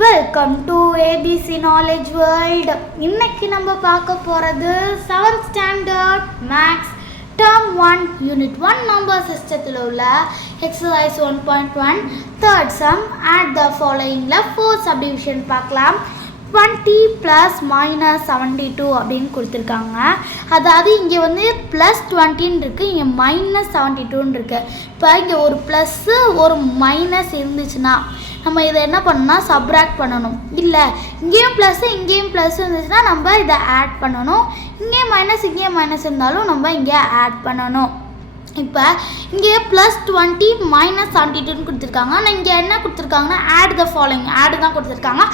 Welcome to ABC knowledge world. இன்னைக்கு நம்ம பார்க்க போகிறது 7th standard maths term 1 unit 1 number சிஸ்டத்தில் உள்ள exercise 1.1 third sum at the ஃபாலோயிங்கில் 4 சப்டிவிஷன் பார்க்கலாம். 20 + -72 அப்படின்னு கொடுத்துருக்காங்க. அதாவது இங்கே வந்து +20 இருக்குது, இங்கே -72 இருக்குது. இப்போ இங்கே ஒரு ப்ளஸ்ஸு ஒரு மைனஸ் இருந்துச்சுன்னா நம்ம இதை என்ன பண்ணணும்னா சப்ராக்ட் பண்ணணும். இல்லை இங்கேயும் ப்ளஸ்ஸு இங்கேயும் ப்ளஸ் இருந்துச்சுன்னா நம்ம இதை ஆட் பண்ணணும். இங்கேயும் மைனஸ் இருந்தாலும் நம்ம இங்கே ஆட் பண்ணணும். இப்போ இங்கே +20 -72 கொடுத்துருக்காங்க. ஆனால் இங்கே என்ன கொடுத்துருக்காங்கன்னா ஆட் த ஃபாலோயிங் ஆட் தான் கொடுத்துருக்காங்க.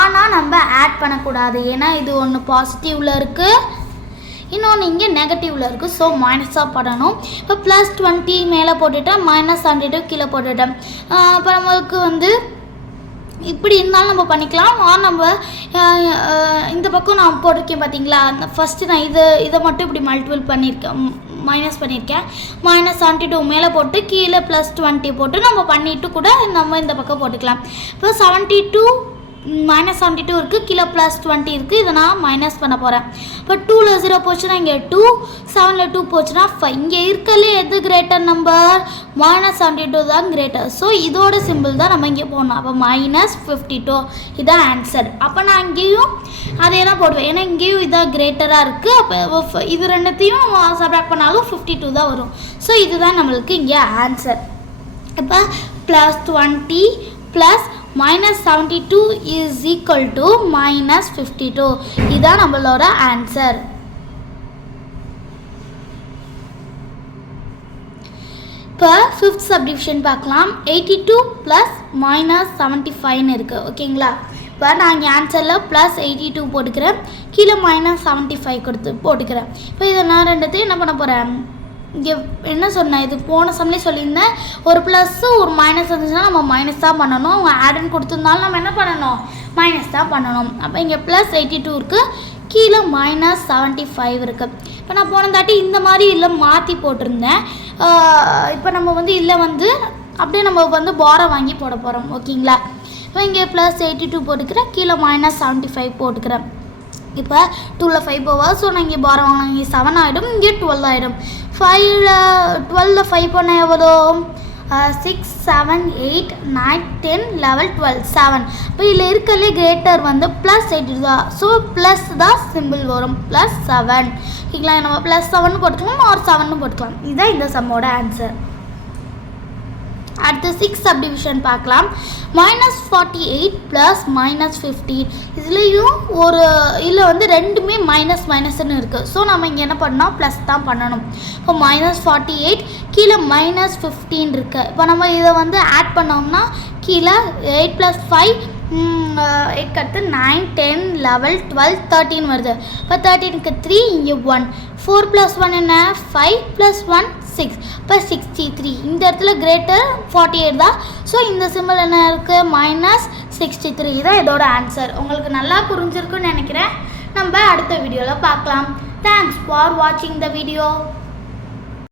ஆனால் நம்ம ஆட் பண்ணக்கூடாது, ஏன்னா இது ஒன்று பாசிட்டிவில் இருக்குது, இன்னொன்று இங்கே நெகட்டிவில் இருக்குது. ஸோ மைனஸாக பண்ணணும். இப்போ +20 மேலே போட்டுட்டேன், -72 கீழே போட்டுட்டேன். இப்போ நம்மளுக்கு வந்து இப்படி இருந்தாலும் நம்ம பண்ணிக்கலாம். நம்ம இந்த பக்கம் நான் போட்டிருக்கேன் பார்த்தீங்களா, அந்த ஃபஸ்ட்டு நான் இதை மட்டும் இப்படி மல்டிபிள் பண்ணியிருக்கேன், மைனஸ் பண்ணியிருக்கேன். -72 மேலே போட்டு கீழே +20 போட்டு நம்ம பண்ணிவிட்டு கூட நம்ம இந்த பக்கம் போட்டுக்கலாம். இப்போ 72 -72 இருக்குது, கீழே +20 இருக்குது. இதை நான் மைனஸ் பண்ண போகிறேன். இப்போ 2ல் 0 போச்சுன்னா இங்கே 2, 7ல் 2 போச்சுன்னா 5. இங்கே இருக்கலே எது கிரேட்டர் நம்பர்? -72 தான் கிரேட்டர். ஸோ இதோட சிம்பிள் தான் நம்ம இங்கே போடணும். அப்போ -52 இதான் ஆன்சர். அப்போ நான் இங்கேயும் அதே தான் போடுவேன், ஏன்னா இங்கேயும் இதான் கிரேட்டராக இருக்குது. அப்போ இது ரெண்டுத்தையும் சப்ராக்ட் பண்ணாலும் 52 தான் வரும். ஸோ இதுதான் நம்மளுக்கு இங்கே ஆன்சர். இப்போ +20 + -72 is equal to -52. இதுதான் நம்மளோட ஆன்சர். இப்போ 5th சப்டிவிஷன் பார்க்கலாம். 82 + -75 இருக்குது. ஓகேங்களா? இப்போ நான் இங்கே ஆன்சரில் +82 போட்டுக்கிறேன், கீழே -75 போட்டுக்கிறேன். இப்போ இதை நான் ரெண்டுத்தையும் என்ன பண்ண போகிறேன், இங்கே என்ன சொன்னேன், இது போன சம்லேயே சொல்லியிருந்தேன், ஒரு ப்ளஸ்ஸு ஒரு மைனஸ் இருந்துச்சுன்னா நம்ம மைனஸ் தான் பண்ணணும். அவங்க ஆடுன்னு கொடுத்துருந்தாலும் நம்ம என்ன பண்ணணும், மைனஸ் தான் பண்ணணும். அப்போ இங்கே +82 இருக்குது, கீழே -75 இருக்குது. இப்போ நான் போன தாட்டி இந்த மாதிரி இல்லை மாற்றி போட்டிருந்தேன். இப்போ நம்ம வந்து இல்லை வந்து அப்படியே நம்ம வந்து பாரம் வாங்கி போட போகிறோம். ஓகேங்களா? இப்போ இங்கே +82 போட்டுக்கிறேன், கீழே -75 போட்டுக்கிறேன். இப்போ 2ல் 5 போவா, ஸோ நான் இங்கே பாரம் வாங்கினா இங்கே 7 ஆகிடும், இங்கே 12 ஆகிடும். 12ல் 5 பண்ண எவ்வளோ? 6, 7, 8, 9, 10, 11, 12, 7. இப்போ இதில் இருக்கலே கிரேட்டர் வந்து +82 தான். ஸோ ப்ளஸ் தான் சிம்பிள் வரும், +7. ஓகேங்களா? நம்ம +7 போட்டுக்கலாம், ஒரு 7 போட்டுக்கலாம். இதுதான் இந்த சம்மோட ஆன்சர். அடுத்து 6th சப்டிவிஷன் பார்க்கலாம். -48 + -15. இதுலேயும் ஒரு இதில் வந்து ரெண்டுமே மைனஸ்ன்னு இருக்குது. ஸோ நம்ம இங்கே என்ன பண்ணோம், ப்ளஸ் தான் பண்ணணும். இப்போ -48 கீழே -15 இருக்குது. இப்போ நம்ம இதை வந்து ஆட் பண்ணோம்னா கீழே 8 + 5 8 அடுத்து 9, 10, 11, 12, 13 வருது. இப்போ 13க்கு 3, இங்கே 1. 4 + 1 என்ன? 5 + 1 6. இப்போ 63. இந்த இடத்துல கிரேட்டர் 48 தான். ஸோ இந்த சிம்பிள் என்ன இருக்குது, -63. தான் இதோட ஆன்சர். உங்களுக்கு நல்லா புரிஞ்சிருக்குன்னு நினைக்கிறேன். நம்ம அடுத்த வீடியோவில் பார்க்கலாம். தேங்க்ஸ் ஃபார் வாட்சிங் த வீடியோ.